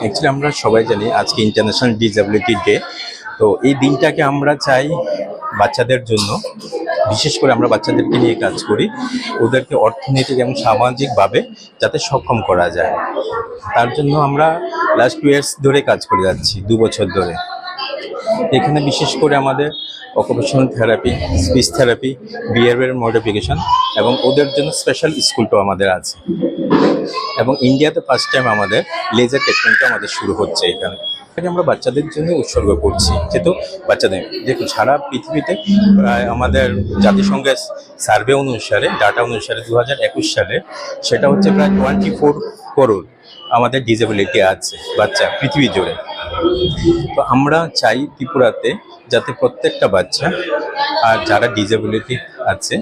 Actually আমরা সবাই জানি আজকে ইন্টারন্যাশনাল ডিসএবিলিটি ডে তো এই দিনটাকে আমরা চাই বাচ্চাদের জন্য। বিশেষ করে আমরা বাচ্চাদেরকে নিয়ে কাজ করি। ওদেরকে অর্থনৈতিক এবং সামাজিকভাবে যাতে সক্ষম করা যায়। তার জন্য আমরা লাস্ট টু ইয়ার্স ধরে কাজ করে যাচ্ছি, দু বছর ধরে। এখানে বিশেষ করে আমাদের occupational therapy speech therapy behaviour modification এবং ওদের জন্য স্পেশাল স্কুলটাও আমাদের আছে। এবং ইন্ডিয়াতে ফার্স্ট টাইম আমাদের লেজার ট্রিটমেন্টটা আমাদের শুরু হচ্ছে এখানে। এটাকে আমরা বাচ্চাদের জন্য উৎসর্গ করছি। যেহেতু বাচ্চাদের দেখুন সারা পৃথিবীতে প্রায় আমাদের জাতিসংঘের সার্ভে অনুসারে ডাটা অনুসারে দু হাজার একুশ সালে সেটা হচ্ছে প্রায় টোয়েন্টি ফোর করোড় আমাদের ডিসেবিলিটি আছে বাচ্চা পৃথিবী জুড়ে। তো আমরা চাই ত্রিপুরাতে যাতে প্রত্যেকটা বাচ্চা আর যারা ডিসেবিলিটি আছে,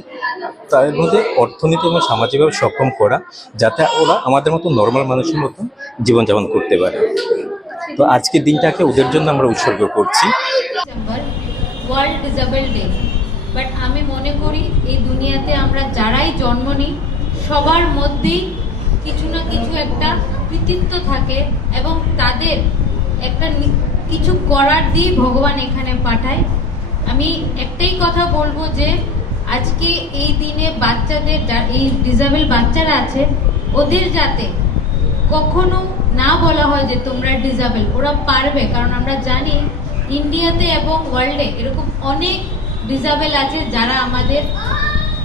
তাদের মধ্যে অর্থনীতি এবং সামাজিকভাবে সক্ষম করা, যাতে ওরা আমাদের মতো নর্মাল মানুষের মতো জীবনযাপন করতে পারে। তো আজকের দিনটাকে ওদের জন্য আমরা উৎসর্গ করছি। বাট আমি মনে করি এই দুনিয়াতে আমরা যারাই জন্ম নিই, সবার মধ্যেই কিছু না কিছু একটা কৃতিত্ব থাকে এবং তাদের একটা কিছু করার দিয়ে ভগবান এখানে পাঠায়। আমি একটাই কথা বলব যে, আজকে এই দিনে বাচ্চাদের এই ডিসেবল বাচ্চারা আছে, ওদের যাতে কখনো না বলা হয় যে তোমরা ডিজাবেল ওরা পারবে। কারণ আমরা জানি ইন্ডিয়াতে এবং ওয়ার্ল্ডে এরকম অনেক ডিজাবেল আছে যারা আমাদের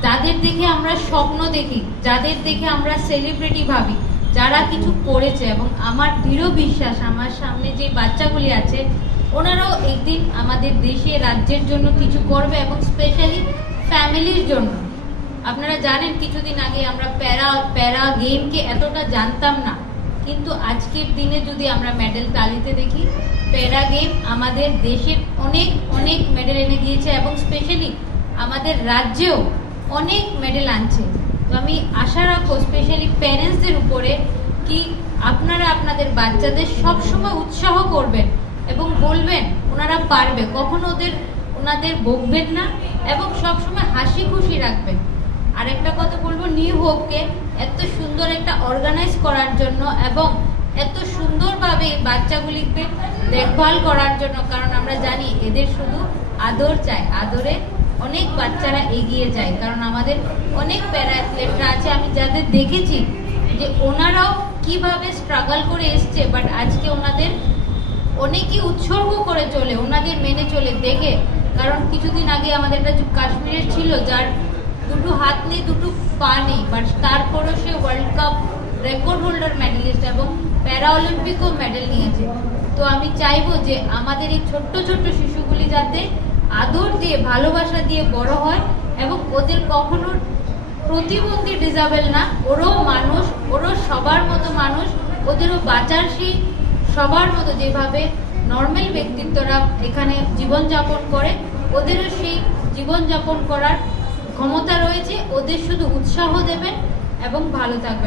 যাদের দেখে আমরা স্বপ্ন দেখি, যাদের দেখে আমরা সেলিব্রিটি ভাবি। যারা কিছু করেছে এবং আমার দৃঢ় বিশ্বাস, আমার সামনে যে বাচ্চাগুলি আছে, ওনারাও একদিন আমাদের দেশে, রাজ্যের জন্য কিছু করবে এবং স্পেশালি ফ্যামিলির জন্য। আপনারা জানেন, কিছুদিন আগে আমরা প্যারা প্যারা গেমকে এতটা জানতাম না। কিন্তু আজকের দিনে যদি আমরা মেডেল তালিতে দেখি, প্যারা গেম আমাদের দেশের অনেক অনেক মেডেল এনে দিয়েছে এবং স্পেশালি আমাদের রাজ্যেও অনেক মেডেল আনছে। আমি আশা রাখব স্পেশালি প্যারেন্টসদের উপরে, কি আপনারা আপনাদের বাচ্চাদের সবসময় উৎসাহ করবেন এবং বলবেন, ওনারা পারবে। কখনো ওদের, ওনাদের বকবেন না এবং সবসময় হাসি খুশি রাখবেন। আর একটা কথা বলব নিউ হোপকে এত সুন্দর একটা অর্গানাইজ করার জন্য এবং এত সুন্দরভাবে বাচ্চাগুলিকে দেখভাল করার জন্য, কারণ আমরা জানি এদের শুধু আদর চাই। আদরে অনেক বাচ্চারা এগিয়ে যায়, কারণ আমাদের অনেক প্যারা অ্যাথলেটরা আছে, আমি যাদের দেখেছি যে ওনারাও কীভাবে স্ট্রাগল করে এসছে বাট আজকে ওনাদের অনেকেই উৎসর্গ করে চলে, ওনাদের মেনে চলে দেখে। কারণ কিছুদিন আগে আমাদের একটা কাশ্মীরের ছিল, যার দুটো হাত নেই, দুটো পা নেই বাট তারপরও সে world cup record holder medallist এবং প্যারা অলিম্পিকও মেডেল নিয়েছে। তো আমি চাইব যে আমাদের এই ছোট্ট ছোট্ট শিশুগুলি যাতে আদর দিয়ে, ভালোবাসা দিয়ে বড় হয় এবং ওদের কখনো প্রতিবন্ধী ডিজাবেল না। ওরও মানুষ, ওরও সবার মতো মানুষ। ওদেরও বাঁচার সেই সবার মতো যেভাবে নর্মাল ব্যক্তিত্বরা এখানে জীবনযাপন করে, ওদেরও সেই জীবনযাপন করার ক্ষমতা রয়েছে। ওদের শুধু উৎসাহ দেবেন এবং ভালো থাকবেন।